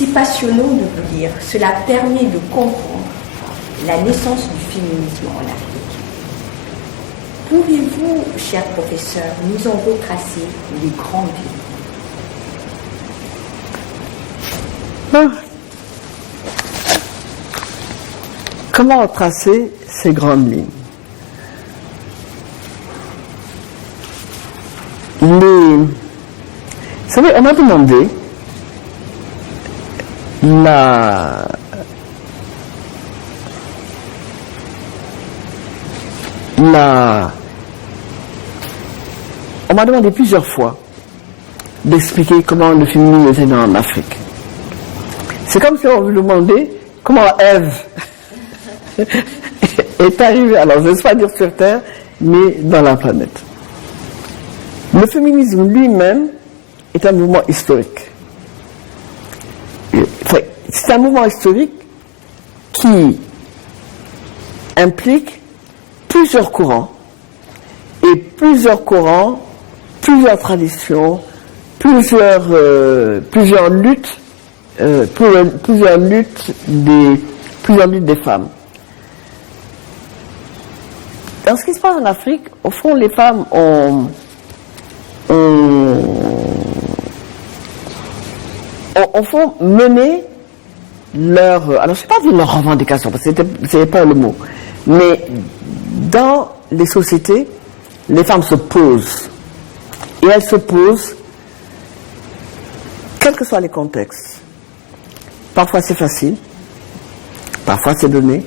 C'est passionnant de vous lire. Cela permet de comprendre la naissance du féminisme en Afrique. Pouvez-vous, cher professeur, nous en retracer les grandes lignes? Comment retracer ces grandes lignes? Vous savez, on m'a demandé on m'a demandé plusieurs fois d'expliquer comment le féminisme était né en Afrique. C'est comme si on vous demandait comment Ève est arrivée, alors je ne sais pas dire sur Terre, mais dans la planète. Le féminisme lui-même est un mouvement historique. C'est un mouvement historique qui implique plusieurs courants, plusieurs traditions, plusieurs luttes des femmes. Dans ce qui se passe en Afrique, au fond, les femmes ont mené alors je ne sais pas dire leur revendication, parce que c'était pas le mot, mais dans les sociétés, les femmes se posent. Et elles se posent, quels que soient les contextes. Parfois c'est facile, parfois c'est donné,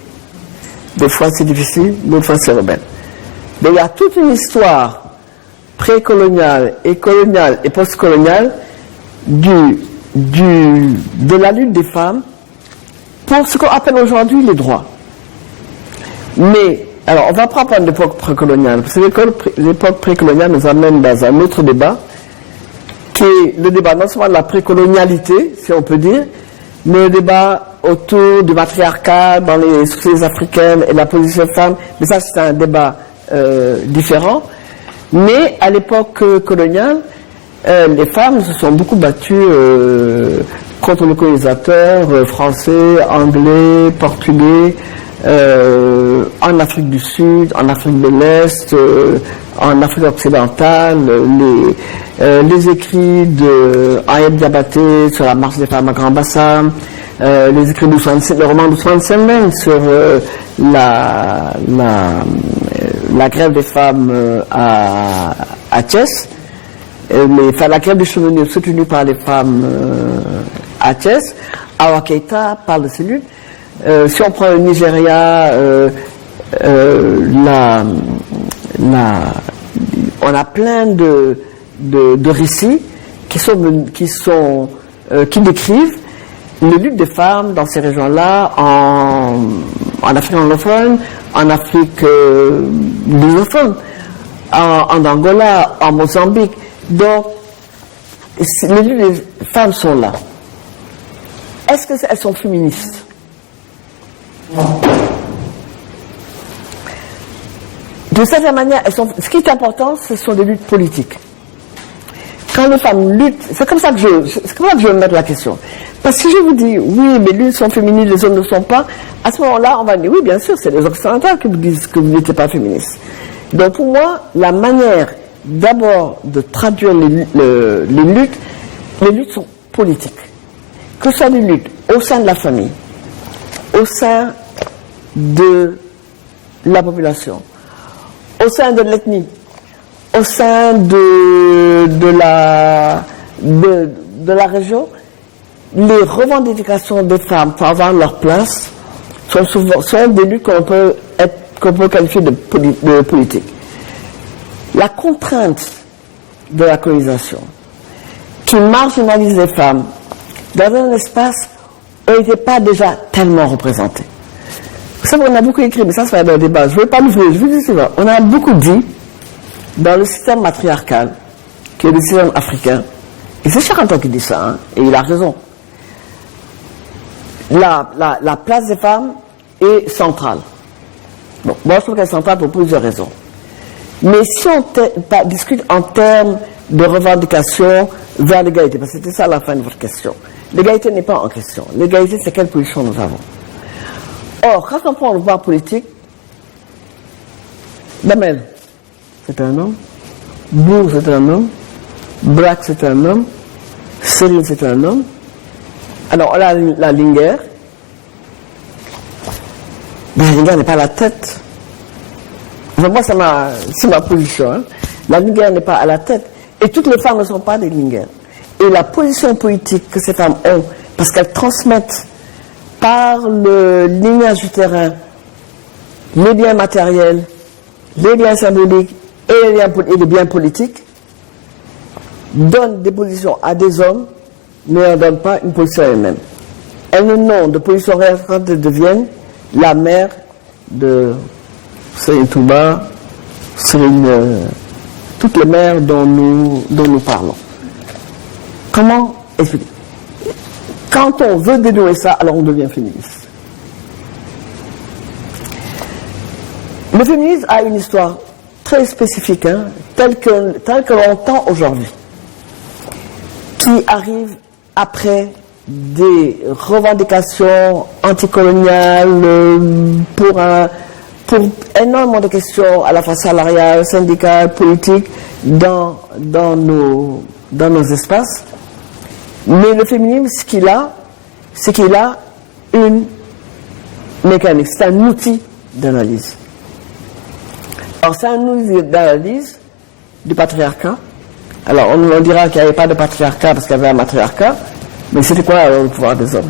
des fois c'est difficile, d'autres fois c'est rebelle. Mais il y a toute une histoire précoloniale et coloniale et postcoloniale de la lutte des femmes pour ce qu'on appelle aujourd'hui les droits. Mais, alors on va pas prendre l'époque précoloniale, parce que l'époque précoloniale nous amène dans un autre débat, qui est le débat non seulement de la précolonialité, si on peut dire, mais le débat autour du matriarcat dans les sociétés africaines et de la position de femme, mais ça c'est un débat différent. Mais à l'époque coloniale, les femmes se sont beaucoup battues contre le colonisateur français, anglais, portugais, en Afrique du Sud, en Afrique de l'Est, en Afrique occidentale, les écrits de Ayed Diabaté sur la marche des femmes à Grand Bassam, les écrits le roman d'Ousmane Sembène sur la grève des femmes à Thiès, la grève des cheminots soutenue par les femmes à Thiès. Awa Keïta parle de ces luttes. Si on prend le Nigeria, on a plein de récits qui décrivent les luttes des femmes dans ces régions-là, en Afrique anglophone, en Afrique lusophone, en Angola, en Mozambique. Donc, les luttes des femmes sont là. Est-ce qu'elles sont féministes? De certaine manière, ce qui est important, ce sont des luttes politiques. Quand les femmes luttent, c'est comme ça que je vais mettre la question. Parce que si je vous dis, oui, mais luttes sont féministes, les hommes ne sont pas, à ce moment-là, on va dire, oui, bien sûr, c'est les occidentales qui vous disent que vous n'étiez pas féministes. Donc pour moi, la manière d'abord de traduire les luttes sont politiques. Que ce soit des luttes au sein de la famille, au sein de la population, au sein de l'ethnie, au sein de la région, les revendications des femmes pour avoir leur place sont des luttes qu'on peut qualifier de politique. La contrainte de la colonisation qui marginalise les femmes dans un espace où elles n'étaient pas déjà tellement représentées. Vous savez, on a beaucoup écrit, mais ça va être un débat. Je ne veux pas l'ouvrir, je vous dis souvent. On a beaucoup dit dans le système matriarcal, qui est le système africain, et c'est Charenton qui dit ça, hein, et il a raison. La place des femmes est centrale. Bon, moi je trouve qu'elle est centrale pour plusieurs raisons. Mais si on discute en termes de revendication vers l'égalité, parce que c'était ça la fin de votre question, l'égalité n'est pas en question. L'égalité, c'est quelle position nous avons. Or, quand on prend le pouvoir politique, Damel, c'est un homme, Bourg, c'est un homme, Braque, c'est un homme, Cyril, c'est un homme. Alors, on a la Linger. Mais la Linger n'est pas la tête. Enfin, moi, c'est ma position. Hein. La Linger n'est pas à la tête. Et toutes les femmes ne sont pas des Linger. Et la position politique que ces femmes ont, parce qu'elles transmettent par le lignage du terrain les biens matériels, les biens symboliques et les biens politiques, donnent des positions à des hommes, mais elles ne donnent pas une position à elles-mêmes. Elles n'ont de position réelle quand elles deviennent la mère de Céline Touba, toutes les mères dont nous parlons. Comment expliquer? Quand on veut dénouer ça, alors on devient féministe. Le féminisme a une histoire très spécifique, hein, telle que l'on entend aujourd'hui, qui arrive après des revendications anticoloniales pour énormément de questions à la fois salariales, syndicales, politiques dans nos espaces. Mais le féminisme, ce qu'il a, c'est qu'il a une mécanique, c'est un outil d'analyse. Alors c'est un outil d'analyse du patriarcat. Alors on dira qu'il n'y avait pas de patriarcat parce qu'il y avait un matriarcat, mais c'était quoi alors le pouvoir des hommes?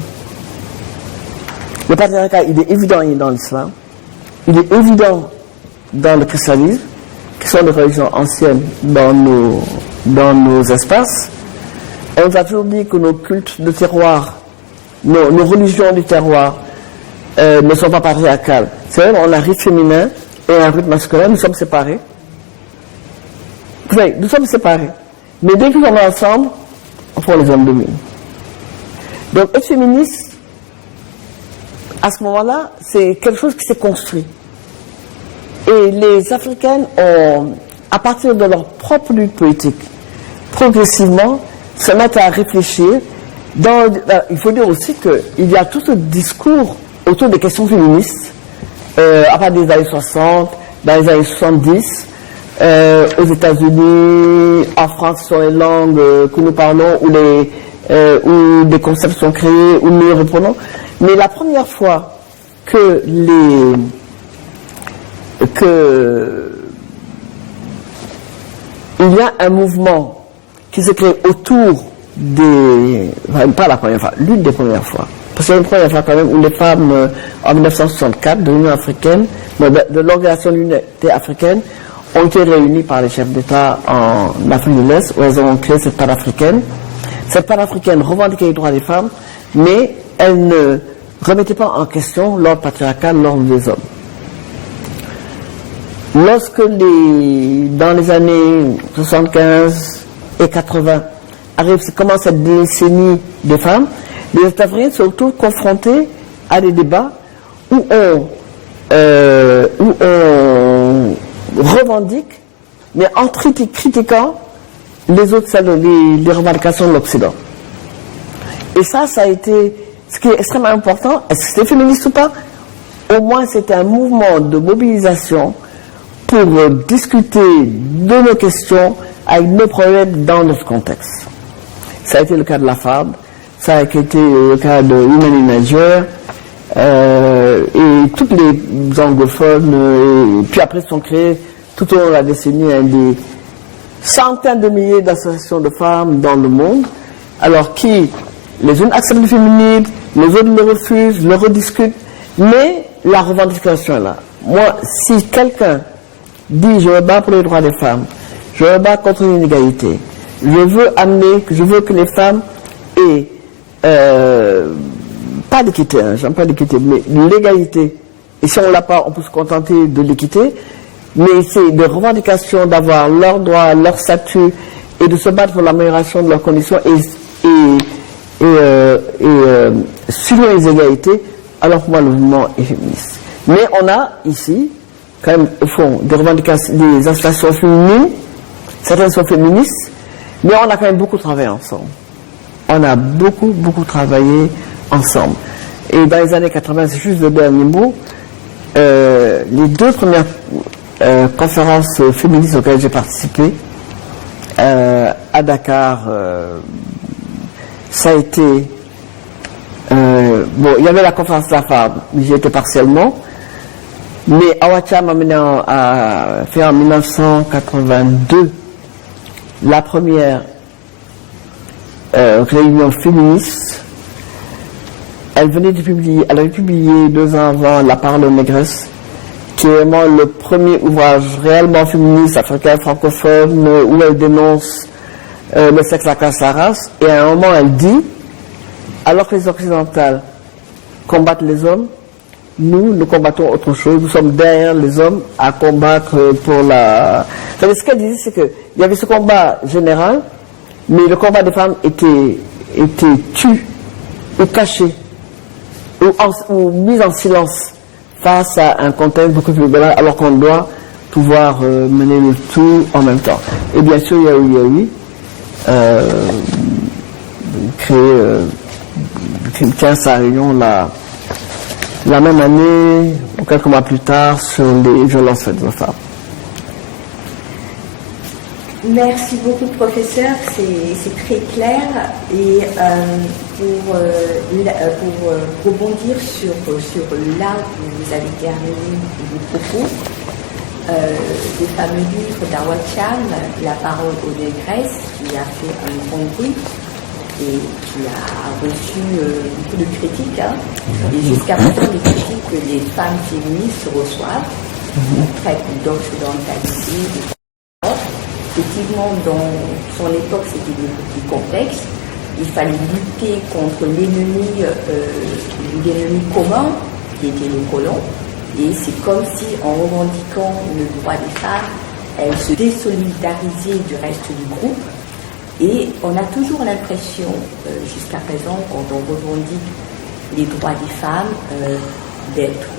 Le patriarcat, il est évident dans l'islam, il est évident dans le christianisme, qui sont des religions anciennes dans nos espaces. On nous a toujours dit que nos cultes de terroir, nos religions du terroir ne sont pas patriarcales. C'est vrai, on a un rite féminin et un rite masculin, nous sommes séparés. Oui, nous sommes séparés. Mais dès que nous sommes ensemble, enfin les hommes dominent. Donc être féministe, à ce moment-là, c'est quelque chose qui s'est construit. Et les Africaines ont, à partir de leur propre lutte politique, progressivement, se mettent à réfléchir. Il faut dire aussi qu'il y a tout ce discours autour des questions féministes, à partir des années 60, dans les années 70, aux États-Unis, en France, sur les langues que nous parlons, où des concepts sont créés, où nous les reprenons. Mais la première fois que il y a un mouvement qui se crée autour pas la première fois, l'une des premières fois. Parce que c'est une première fois quand même où les femmes, en 1964, de l'Union africaine, de l'Organisation de l'Unité africaine, ont été réunies par les chefs d'État en Afrique de l'Est, où elles ont créé cette panafricaine. Cette panafricaine revendiquait les droits des femmes, mais elle ne remettait pas en question l'ordre patriarcal, l'ordre des hommes. Lorsque dans les années 75 et 80 commence cette décennie des femmes, les États-Africains se retrouvent confrontés à des débats où on revendique, mais en critiquant les revendications de l'Occident. Et ça a été ce qui est extrêmement important. Est-ce que c'était féministe ou pas? Au moins, c'était un mouvement de mobilisation pour discuter de nos questions avec nos problèmes dans notre contexte. Ça a été le cas de la FAB, ça a été le cas de Women in Niger, et toutes les anglophones, et puis après sont créés tout au long de la décennie des centaines de milliers d'associations de femmes dans le monde, alors qui, les unes acceptent le féminisme, les autres le refusent, le rediscutent, mais la revendication est là. Moi, si quelqu'un dit je me bats pour les droits des femmes, je me bats contre l'inégalité, je veux que les femmes aient pas d'équité, hein, j'aime pas l'équité, mais l'égalité, et si on l'a pas, on peut se contenter de l'équité, mais c'est des revendications d'avoir leurs droits, leur statut, et de se battre pour l'amélioration de leurs conditions, suivant les égalités, alors pour moi le mouvement est féministe. Mais on a ici, quand même, au fond, des revendications, des associations féminines, certaines sont féministes, mais on a quand même beaucoup travaillé ensemble. on a beaucoup travaillé ensemble. Et dans les années 80, c'est juste le dernier mot, les 2 premières conférences féministes auxquelles j'ai participé, à Dakar, ça a été... il y avait la conférence de la femme, j'y étais partiellement, mais Awacha m'a mené à faire en 1982 la première réunion féministe. Elle avait publié 2 ans avant La parole aux négresses, qui est vraiment le premier ouvrage réellement féministe africain francophone où elle dénonce le sexe, la classe, la race. Et à un moment, elle dit, alors que les occidentales combattent les hommes, nous combattons autre chose. Nous sommes derrière les hommes à combattre pour la... Ce qu'elle disait, c'est qu'il y avait ce combat général, mais le combat des femmes était tu ou caché ou mis en silence face à un contexte beaucoup plus global, alors qu'on doit pouvoir mener le tout en même temps. Et bien sûr, Yaoui tient sa réunion la même année, ou quelques mois plus tard, sur les violences faites aux femmes. Merci beaucoup, professeur. C'est très clair. Et pour rebondir sur là où vous avez terminé vos propos, des fameux livres d'Awacham, La parole aux négresses, qui a fait un grand bruit et qui a reçu beaucoup de critiques. Et jusqu'à présent, les critiques que les femmes féministes reçoivent, traitent d'occidentalité. Effectivement, dans son époque, c'était beaucoup plus complexe. Il fallait lutter contre l'ennemi commun, qui était le colon. Et c'est comme si, en revendiquant le droit des femmes, elle se désolidarisait du reste du groupe. Et on a toujours l'impression, jusqu'à présent, quand on revendique les droits des femmes, d'être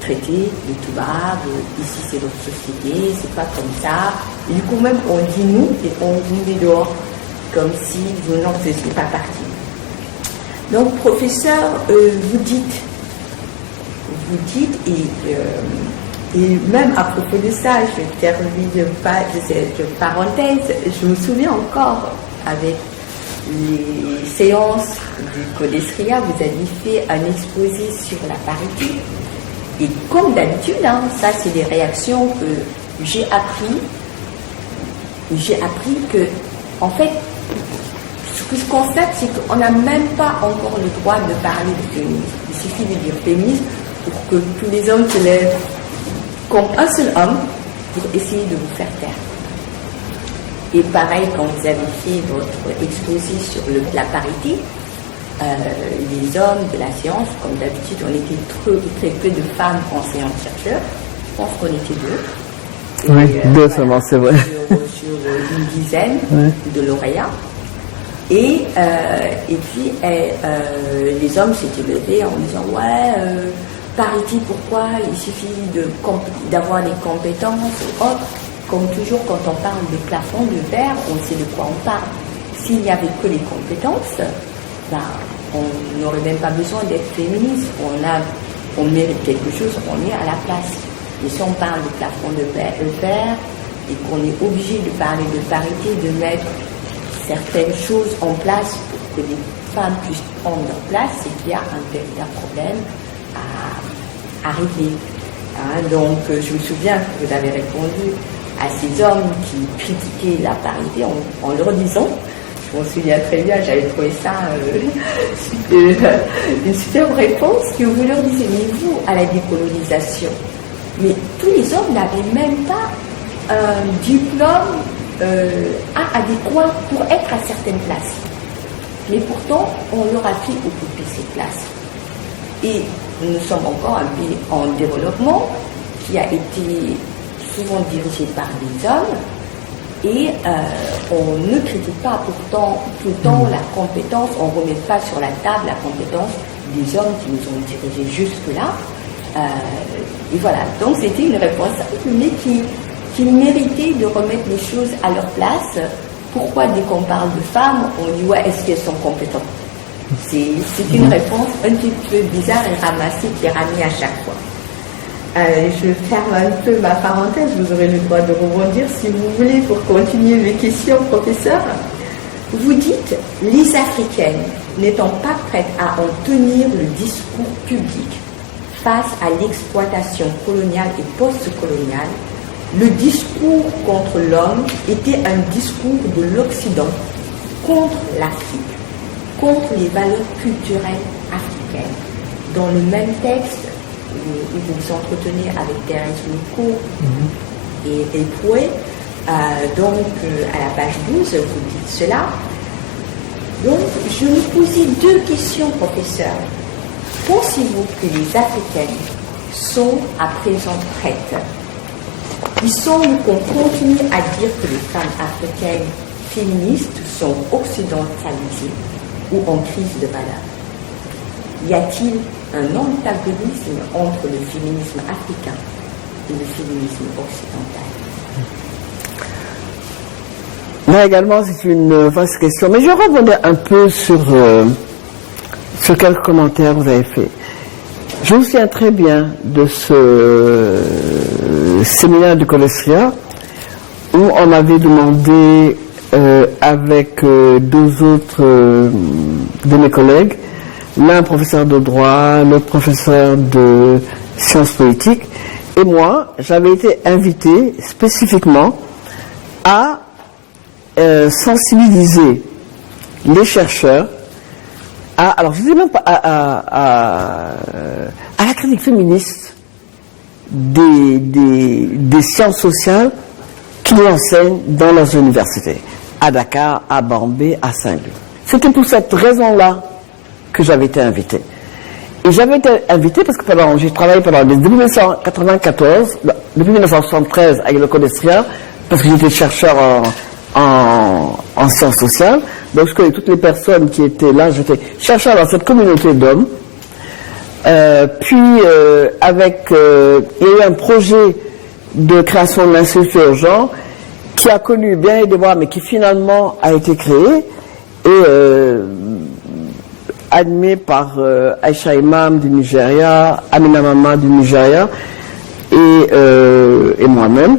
traité de tout bas, ici c'est notre société, c'est pas comme ça. Et du coup même on dit nous et on vous met dehors, comme si vous n'en faisiez pas partie. Donc professeur, vous dites et même à propos de ça, je termine pas de cette parenthèse, je me souviens encore avec les séances du Codesria, vous avez fait un exposé sur la parité. Et comme d'habitude, ça c'est des réactions que j'ai appris. J'ai appris que, en fait, ce que je constate, c'est qu'on n'a même pas encore le droit de parler de féminisme. Il suffit de dire féminisme pour que tous les hommes se lèvent comme un seul homme pour essayer de vous faire taire. Et pareil, quand vous avez fait votre exposé sur la parité, les hommes de la science, comme d'habitude, on était très peu de femmes enseignantes-chercheurs. Je pense qu'on était 2. Oui, 2 seulement, c'est vrai. Sur une dizaine de lauréats. Et puis, les hommes s'étaient levés en disant parité, pourquoi? Il suffit d'avoir des compétences ou autres. Comme toujours, quand on parle de plafond de verre, on sait de quoi on parle. S'il n'y avait que les compétences, on n'aurait même pas besoin d'être féministe. On mérite quelque chose, on est à la place. Et si on parle de plafond de verre et qu'on est obligé de parler de parité, de mettre certaines choses en place pour que les femmes puissent prendre leur place, c'est qu'il y a un véritable problème à régler. Donc, je me souviens que vous avez répondu à ces hommes qui critiquaient la parité en leur disant, je m'en souviens très bien, j'avais trouvé ça une superbe réponse, que vous leur disiez, mais vous, à la décolonisation, mais tous les hommes n'avaient même pas un diplôme adéquat pour être à certaines places. Mais pourtant, on leur a fait occuper ces places. Et nous sommes encore un pays en développement qui a été souvent dirigé par des hommes et on ne critique pas pourtant tout le temps la compétence, on ne remet pas sur la table la compétence des hommes qui nous ont dirigés jusque-là. Et voilà, donc c'était une réponse simple mais qui méritait de remettre les choses à leur place pourquoi dès qu'on parle de femmes, on dit ouais, est-ce qu'elles sont compétentes? C'est une réponse un petit peu bizarre et ramassée qui est ramenée à chaque fois. Je ferme un peu ma parenthèse, vous aurez le droit de rebondir si vous voulez pour continuer mes questions, professeur. Vous dites, les Africaines n'étant pas prêtes à en tenir le discours public face à l'exploitation coloniale et post-coloniale, le discours contre l'homme était un discours de l'Occident contre l'Afrique, contre les valeurs culturelles africaines. Dans le même texte, où vous vous entretenez avec Thérèse Louko et Pouet, donc à la page 12, vous dites cela. Donc, je me posais deux questions, professeur. Pensez-vous que les Africaines sont à présent prêtes? Il semble qu'on continue à dire que les femmes africaines féministes sont occidentalisées ou en crise de valeur. Y a-t-il un antagonisme entre le féminisme africain et le féminisme occidental? Là également, c'est une vaste question, mais je vais rebondir un peu sur quelques commentaires que vous avez faits. Je me souviens très bien de ce séminaire du Colestria où on m'avait demandé avec deux autres de mes collègues, l'un professeur de droit, l'autre professeur de sciences politiques, et moi, j'avais été invité spécifiquement à sensibiliser les chercheurs alors je ne dis même pas à la critique féministe des sciences sociales qui nous enseignent dans leurs universités, à Dakar, à Bambey, à Saint-Louis. C'était pour cette raison-là que j'avais été invité. Et j'avais été invité parce que j'ai travaillé depuis 1994, depuis 1973 avec le Colestria, parce que j'étais chercheur en sciences sociales. Donc je connais toutes les personnes qui étaient là. J'étais chercheur dans cette communauté d'hommes. Puis il y a eu un projet de création de l'Institut Urgent qui a connu bien des déboires, mais qui finalement a été créé et animé par Aïcha Imam du Nigeria, Amina Mama du Nigeria et moi-même.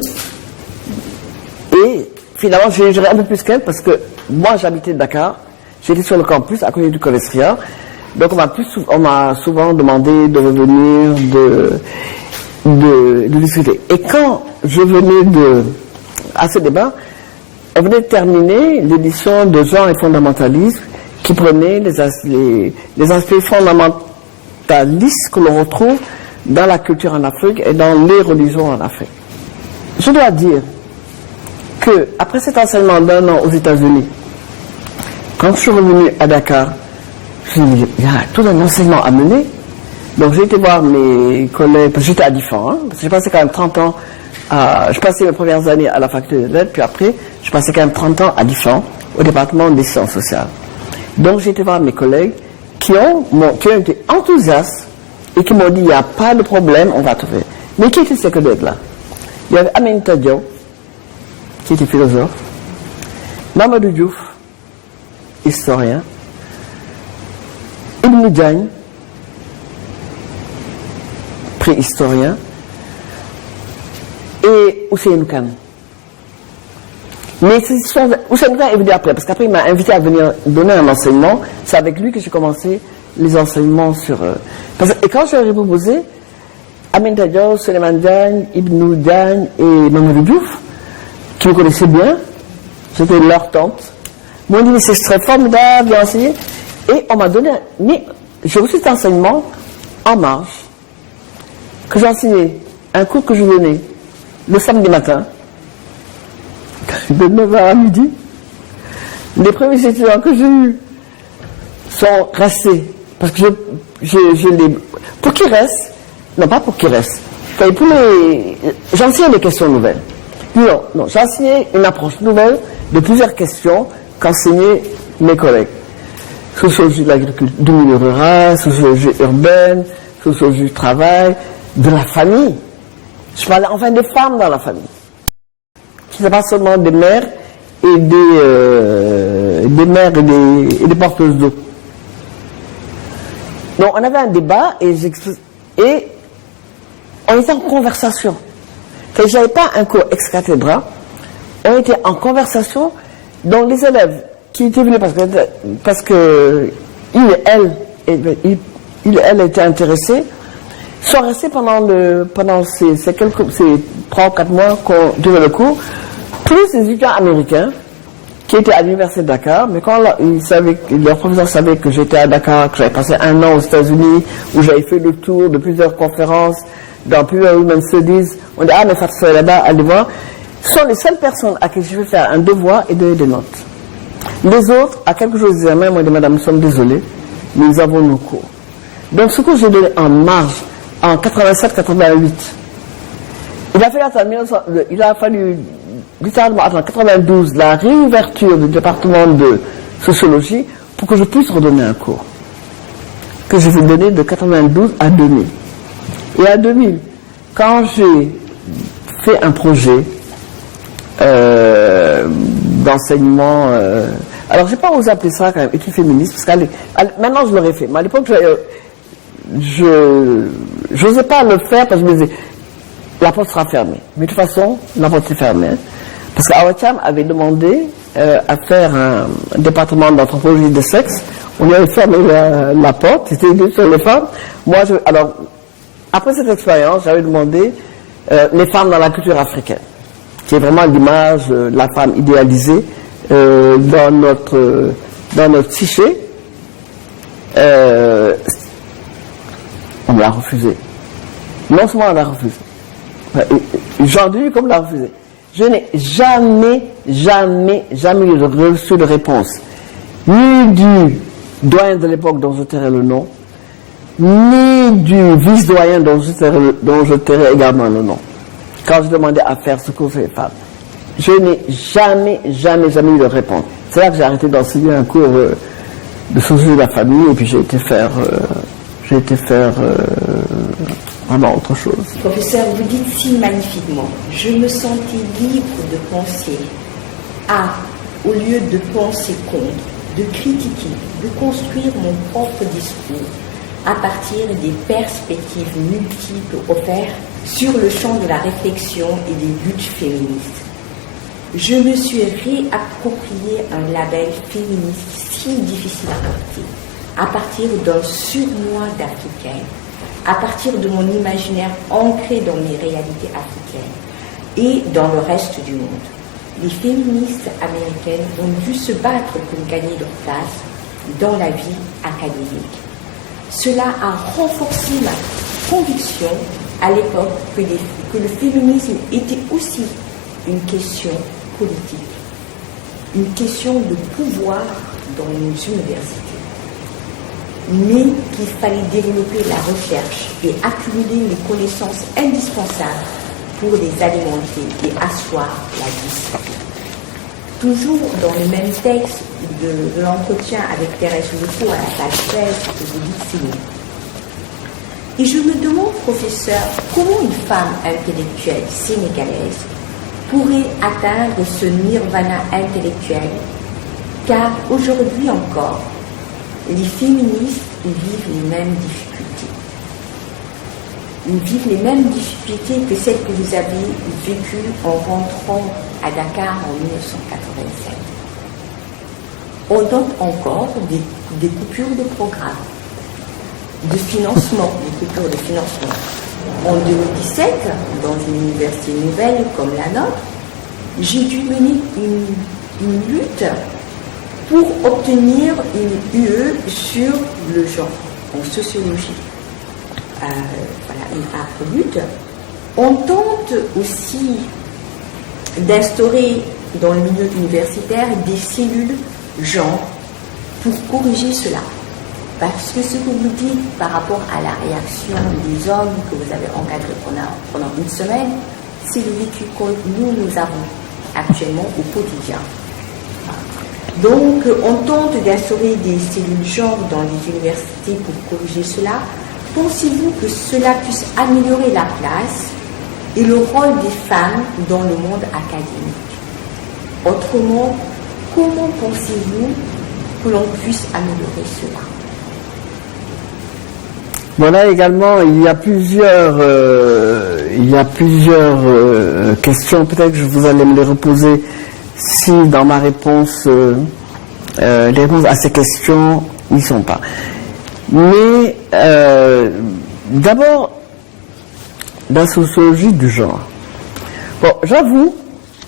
Et finalement, j'ai géré un peu plus qu'elle parce que moi, j'habitais Dakar, j'étais sur le campus à côté du Colestria. Donc, on m'a souvent demandé de revenir, de discuter. Et quand je venais à ce débat, on venait de terminer l'édition de Genre et fondamentalisme qui prenait les aspects fondamentalistes que l'on retrouve dans la culture en Afrique et dans les religions en Afrique. Je dois dire que après cet enseignement d'un an aux États-Unis, quand je suis revenu à Dakar, je me suis dit, il y a tout un enseignement à mener. Donc j'ai été voir mes collègues, parce que j'étais à Diffan, parce que j'ai passé quand même 30 ans, je passais mes premières années à la faculté des lettres, puis après, je passais quand même 30 ans à Diffan, au département des sciences sociales. Donc j'ai été voir mes collègues qui ont été enthousiastes et qui m'ont dit, il n'y a pas de problème, on va trouver. Mais qui étaient ces collègues-là? Il y avait Aminata Diaw, qui était philosophe, Mamadou Diouf, historien, Ibn Diagne, préhistorien, et Ousseynou Kane. Mais Ousseynou Kane est venu après, parce qu'après il m'a invité à venir donner un enseignement. C'est avec lui que j'ai commencé les enseignements sur... et quand je leur ai proposé, Aminata Diaw, Souleymane Diagne, Ibn Diagne et Mamadou Diouf, qui me connaissaient bien, j'étais leur tante, m'ont dit, mais c'est très formidable, bien enseigné. Et on m'a donné... Mais j'ai reçu cet enseignement en marge, que j'enseignais, un cours que je donnais le samedi matin, de 9h à midi. Les premiers étudiants que j'ai eus sont restés, parce que pour qu'ils restent, non pas pour qu'ils restent, j'enseignais des questions nouvelles. Non, j'enseignais une approche nouvelle de plusieurs questions qu'enseignaient mes collègues. Sociologie de l'agriculture, du milieu rural, sociologie urbaine, sociologie du travail, de la famille. Je parlais enfin des femmes dans la famille. Ce n'est pas seulement des mères et des mères et des porteuses d'eau. Donc on avait un débat et on était en conversation. Je n'avais pas un cours ex cathedra, on était en conversation. Donc les élèves qui étaient venus parce que elle était intéressée, sont restés pendant ces 3 ou 4 mois qu'on durait le cours, plus les étudiants américains qui étaient à l'université de Dakar, mais quand leur professeur savait que j'étais à Dakar, que j'avais passé 1 an aux États-Unis, où j'avais fait le tour de plusieurs conférences dans plusieurs Women's Studies, on dit, mais Fatou là-bas, allez voir. Ce sont les seules personnes à qui je vais faire un devoir et donner des notes. Les autres, à quelque chose d'examen, moi, madame, nous sommes désolés, nous avons nos cours. Donc ce cours, j'ai donné en marge, en 87-88. Il a fallu littéralement attendre 92 la réouverture du département de sociologie pour que je puisse redonner un cours que je vais donner de 92 à 2000. Et à 2000, quand j'ai fait un projet d'enseignement, alors j'ai pas osé appeler ça quand même études féministes, parce que maintenant je l'aurais fait, mais à l'époque je n'osais pas le faire parce que je me disais la porte sera fermée. Mais de toute façon, la porte est fermée. Parce qu'Awacham avait demandé à faire un département d'anthropologie de sexe. On avait fermé la porte, c'était dit sur les femmes. Alors, après cette expérience, j'avais demandé les femmes dans la culture africaine, qui est vraiment l'image de la femme idéalisée dans notre psyché. On me l'a refusé. Non seulement on l'a refusé. Aujourd'hui, comme on l'a refusé. Je n'ai jamais reçu de réponse, ni du doyen de l'époque dont je tairai le nom, ni du vice-doyen dont je tairai également le nom, quand je demandais à faire ce cours sur les femmes. Je n'ai jamais eu de réponse. C'est là que j'ai arrêté d'enseigner un cours de sociologie de la famille, et puis j'ai été faire vraiment autre chose. Professeur, vous dites si magnifiquement, je me sentais libre de penser au lieu de penser contre, de critiquer, de construire mon propre discours à partir des perspectives multiples offertes sur le champ de la réflexion et des luttes féministes. Je me suis réapproprié un label féministe si difficile à porter, à partir d'un surmoi d'africaine, à partir de mon imaginaire ancré dans mes réalités africaines et dans le reste du monde. Les féministes américaines ont dû se battre pour gagner leur place dans la vie académique. Cela a renforcé ma conviction à l'époque que le féminisme était aussi une question politique, une question de pouvoir dans nos universités, mais qu'il fallait développer la recherche et accumuler les connaissances indispensables pour les alimenter et asseoir la discipline. Toujours dans le même texte de l'entretien avec Thérèse Lecourt à la page 16 que vous dites si long. Et je me demande, professeur, comment une femme intellectuelle sénégalaise pourrait atteindre ce nirvana intellectuel, car aujourd'hui encore, les féministes vivent les mêmes difficultés. Ils vivent les mêmes difficultés que celles que vous avez vécues en rentrant à Dakar en 1987. On note encore des coupures de programme, de financement, des coupures de financement. En 2017, dans une université nouvelle comme la nôtre, j'ai dû mener une lutte pour obtenir une UE sur le genre en sociologie. Voilà, une âpre lutte. On tente aussi d'instaurer dans le milieu universitaire des cellules genre pour corriger cela. Parce que ce que vous dites par rapport à la réaction des hommes que vous avez encadrés pendant une semaine, c'est le vécu que nous avons actuellement au quotidien. Donc, on tente d'instaurer des cellules genre dans les universités pour corriger cela. Pensez-vous que cela puisse améliorer la place et le rôle des femmes dans le monde académique? Autrement, comment pensez-vous que l'on puisse améliorer cela? Voilà, également, il y a plusieurs questions. Peut-être que vous allez me les reposer si dans ma réponse, les réponses à ces questions n'y sont pas. Mais d'abord, la sociologie du genre. Bon, j'avoue,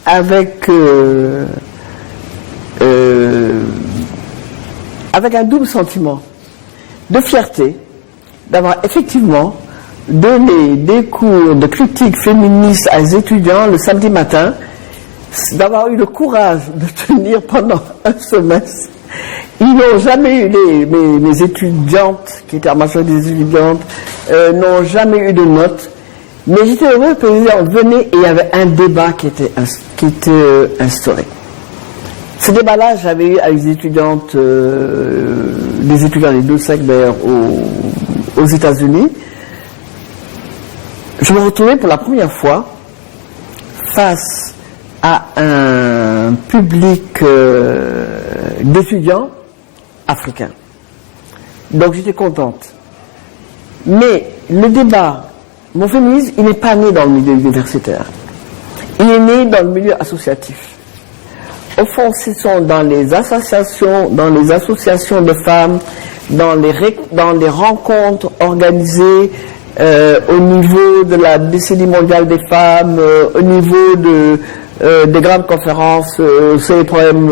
avec un double sentiment de fierté d'avoir effectivement donné des cours de critique féministe à des étudiants le samedi matin, d'avoir eu le courage de tenir pendant un semestre. Ils n'ont jamais eu, mes étudiantes, qui étaient en majorité des étudiantes, n'ont jamais eu de notes. Mais j'étais heureux que les gens venaient et il y avait un débat qui était instauré. Ce débat-là, j'avais eu avec des étudiants des deux secs d'ailleurs aux États-Unis. Je me retrouvais pour la première fois face à un public d'étudiants africains. Donc j'étais contente. Mais le débat, mon féminisme, il n'est pas né dans le milieu universitaire. Il est né dans le milieu associatif. Au fond, ce sont dans les associations de femmes, dans les rencontres organisées au niveau de la décennie mondiale des femmes, au niveau des grandes conférences sur les problèmes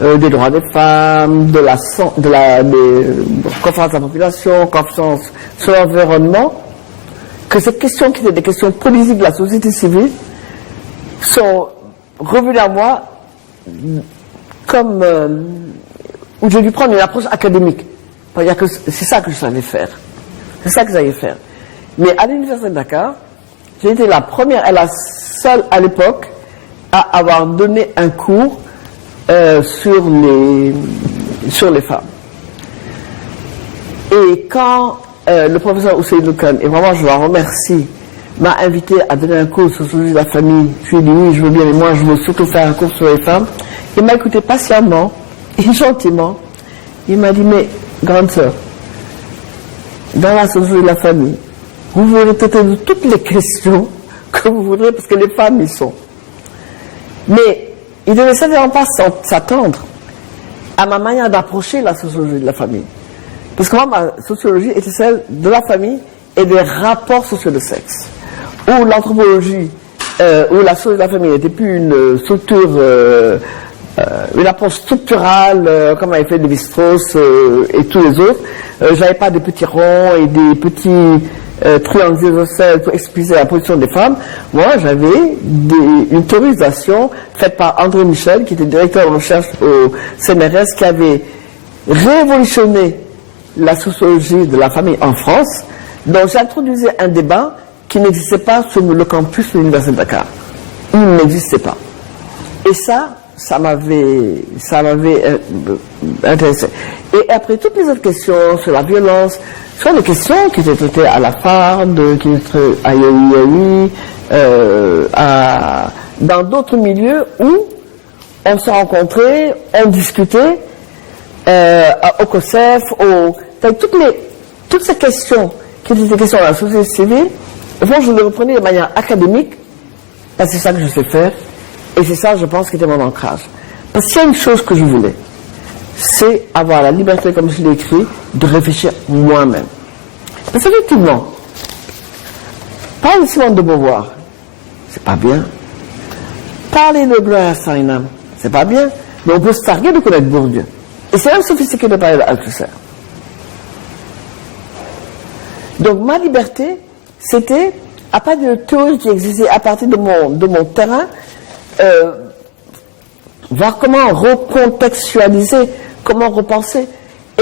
des droits des femmes, des conférences de la population, conférences sur l'environnement, que ces questions qui étaient des questions politiques de la société civile sont revenues à moi comme où j'ai dû prendre une approche académique. C'est ça que je savais faire. C'est ça que j'allais faire. Mais à l'université de Dakar, j'ai été la première et la seule à l'époque à avoir donné un cours sur les femmes. Et quand le professeur Ousseinou Khan, et vraiment je le remercie, m'a invité à donner un cours sur la sociologie de la famille, je lui ai dit oui, je veux bien, mais moi je veux surtout faire un cours sur les femmes. Il m'a écouté patiemment et gentiment. Il m'a dit, mais grande sœur, dans la sociologie de la famille, vous pouvez traiter de toutes les questions que vous voudrez, parce que les femmes y sont. Mais il ne devait certainement pas s'attendre à ma manière d'approcher la sociologie de la famille. Parce que moi, ma sociologie était celle de la famille et des rapports sociaux de sexe. Où l'anthropologie, où la sociologie de la famille n'était plus une structure, une approche structurale, comme avait fait Lévi-Strauss et tous les autres. J'avais pas des petits ronds et des petits triangles isocèles pour expliquer la position des femmes. Moi, j'avais une théorisation faite par André Michel, qui était directeur de recherche au CNRS, qui avait révolutionné la sociologie de la famille en France. Donc j'introduisais un débat qui n'existait pas sur le campus de l'Université de Dakar. Il n'existait pas. Et ça m'avait intéressé. Et après toutes les autres questions sur la violence, sur les questions qui étaient traitées à la FARD, qui étaient traitées à IAI, dans d'autres milieux où on se rencontrait, on discutait, au COSEF, toutes ces questions qui étaient des questions de la société civile, je les reprenais de manière académique, parce que c'est ça que je sais faire, et c'est ça, je pense, qui était mon ancrage. Parce qu'il y a une chose que je voulais, c'est avoir la liberté, comme je l'ai écrit, de réfléchir moi-même. Parce qu'effectivement, parler de Simone de Beauvoir, c'est pas bien. Parler de Gloria Steinem, c'est pas bien, mais on peut se targuer de connaître Bourdieu. Et c'est même sophistiqué de parler d'Althusser. Donc ma liberté, c'était, à partir de théories qui existaient à partir de mon terrain, voir comment recontextualiser, comment repenser.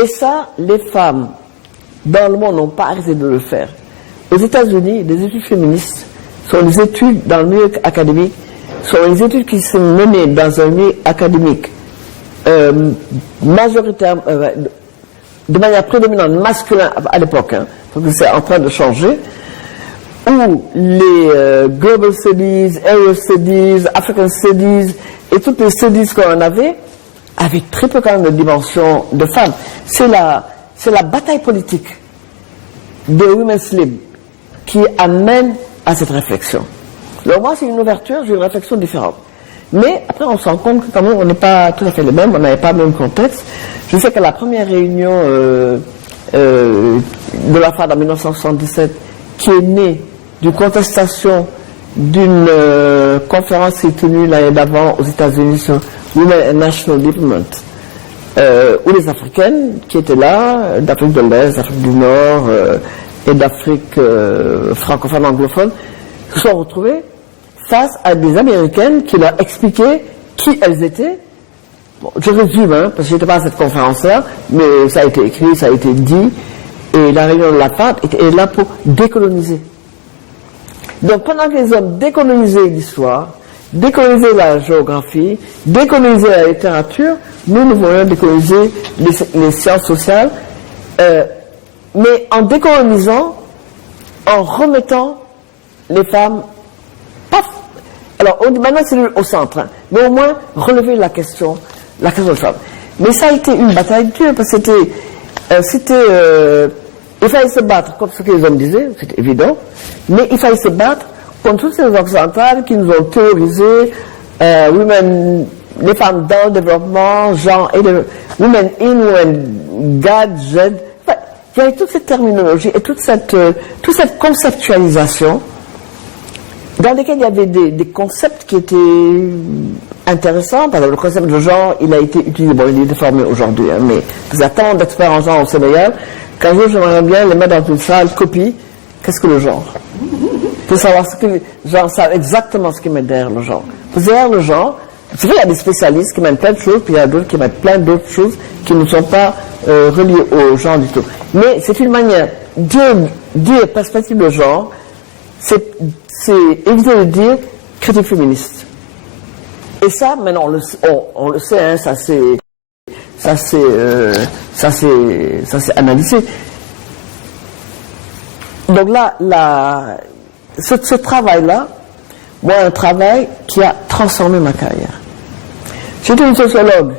Et ça, les femmes dans le monde n'ont pas arrêté de le faire. Aux États-Unis, les études féministes sont des études dans le milieu académique, sont des études qui sont menées dans un milieu académique majoritaire, de manière prédominante masculin à l'époque, parce que c'est en train de changer, où les Global Studies, Area Studies, African Studies et toutes les studies qu'on avait très peu quand même de dimension de femmes. C'est la bataille politique de Women's Lib qui amène à cette réflexion. Donc moi, c'est une ouverture, j'ai une réflexion différente. Mais après, on se rend compte que quand même, on n'est pas tout à fait les mêmes, on n'avait pas le même contexte. Je sais qu'à la première réunion de la FAD en 1977, qui est née d'une contestation d'une conférence qui est tenue l'année d'avant aux États-Unis sur Women and National Development, où les Africaines qui étaient là, d'Afrique de l'Est, d'Afrique du Nord et d'Afrique francophone anglophone, se sont retrouvées face à des Américaines qui leur expliquaient qui elles étaient. Bon, je résume, parce que je n'étais pas à cette conférence-là, mais ça a été écrit, ça a été dit, et la réunion de la FAD est là pour décoloniser. Donc pendant que les hommes décolonisaient l'histoire, décolonisaient la géographie, décolonisaient la littérature, nous voulons décoloniser les sciences sociales, mais en décolonisant, en remettant les femmes, paf. Alors maintenant c'est au centre, mais au moins relever la question des femmes. Mais ça a été une bataille dure, parce que il fallait se battre contre ce que les hommes disaient, c'est évident, mais il fallait se battre contre toutes ces occidentales qui nous ont théorisé les femmes dans le développement, genre, women in, women God, Z. Enfin, il y avait toute cette terminologie et toute cette conceptualisation dans lesquels il y avait des concepts qui étaient intéressants. Par exemple, le concept de genre, il a été utilisé, bon, il est déformé aujourd'hui, mais il y a tant d'experts en genre au Sénégal qu'un jour, j'aimerais bien les mettre dans une salle, copie, qu'est-ce que le genre? Pour savoir ce que les gens savent exactement ce qu'ils mettent derrière le genre. Parce que derrière le genre, c'est vrai, il y a des spécialistes qui mettent plein de choses, puis il y a d'autres qui mettent plein d'autres choses qui ne sont pas reliées au genre du tout. Mais c'est une manière, dire perspective de genre, c'est éviter de dire critique féministe. Et ça, maintenant, on le sait, hein, ça c'est analysé. Donc là, ce travail-là, moi, un travail qui a transformé ma carrière. J'étais une sociologue,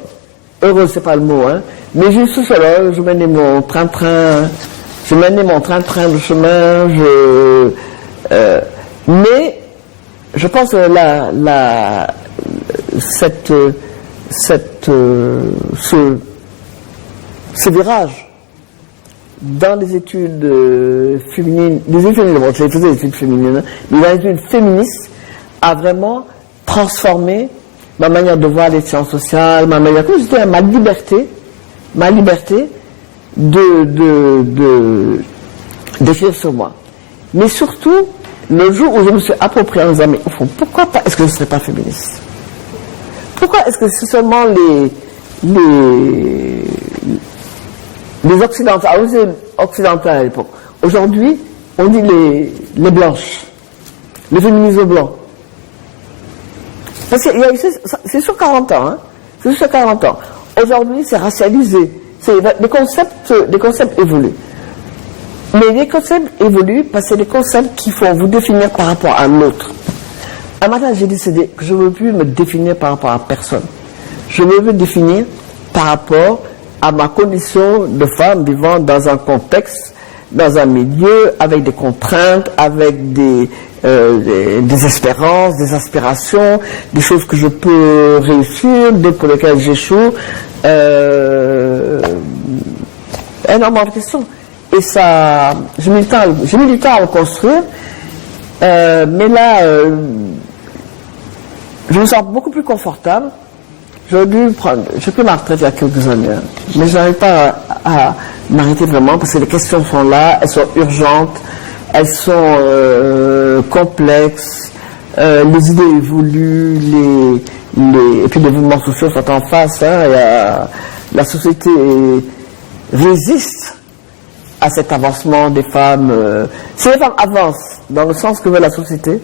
heureuse, c'est pas le mot, hein, mais j'ai une sociologue, je menais mon train-train de chemin, mais je pense que ce virage dans les études féminines, bon, je faisais des études féminines, mais dans les études féministes, a vraiment transformé ma manière de voir les sciences sociales, ma liberté d'écrire sur moi. Mais surtout, le jour où je me suis approprié en disant, mais au fond, pourquoi pas, est-ce que je ne serais pas féministe? Pourquoi est-ce que c'est seulement les occidentales à l'époque? Aujourd'hui, on dit les blanches, les féminismes blancs. Parce que c'est sur 40 ans, hein. C'est sur 40 ans. Aujourd'hui, c'est racialisé. Les concepts évoluent. Mais les concepts évoluent parce que c'est des concepts qu'il faut vous définir par rapport à l'autre. Un matin, j'ai décidé que je ne veux plus me définir par rapport à personne. Je veux me définir par rapport à ma condition de femme vivant dans un contexte, dans un milieu, avec des contraintes, avec des espérances, des aspirations, des choses que je peux réussir, d'autres pour lesquelles j'échoue. Énormément de questions. Et ça, j'ai mis du temps à le construire, mais là, je me sens beaucoup plus confortable. J'ai pris ma retraite il y a quelques années, hein, mais je n'arrive pas à m'arrêter vraiment parce que les questions sont là, elles sont urgentes, elles sont complexes, les idées évoluent, et puis les mouvements sociaux sont en face, hein, la société résiste à cet avancement des femmes. Si les femmes avancent dans le sens que veut la société,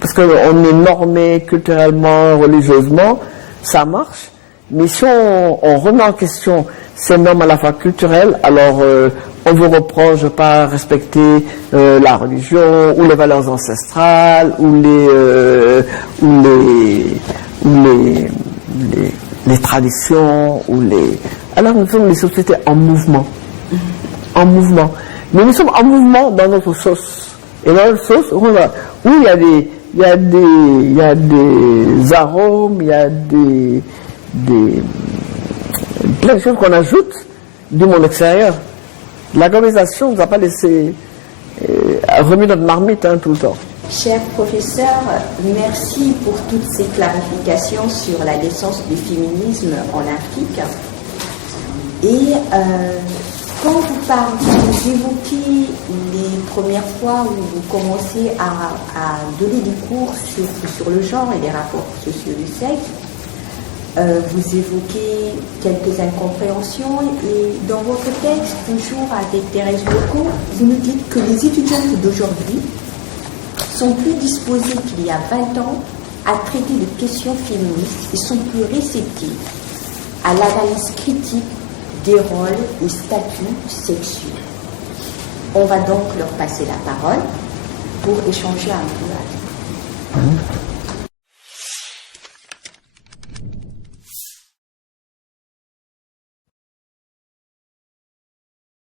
parce qu'on est normé culturellement, religieusement, ça marche, mais si on remet en question ces normes à la fois culturelles, alors on vous reproche de ne pas respecter la religion, ou les valeurs ancestrales, ou ou les traditions, ou les... Alors nous sommes des sociétés en mouvement. En mouvement. Mais nous sommes en mouvement dans notre sauce. Et dans notre sauce, où il y a des arômes, il y a plein de choses qu'on ajoute du monde extérieur. La globalisation ne nous a pas laissé remuer notre marmite tout le temps. Cher professeur, merci pour toutes ces clarifications sur la naissance du féminisme en Afrique. Et quand vous évoquez les premières fois où vous commencez à donner des cours sur le genre et les rapports sociaux du sexe, vous évoquez quelques incompréhensions et dans votre texte, toujours avec Thérèse Locaux, vous nous dites que les étudiantes d'aujourd'hui sont plus disposées qu'il y a 20 ans à traiter de questions féministes et sont plus réceptives à l'analyse critique des rôles et statuts sexuels. On va donc leur passer la parole pour échanger un peu avec vous.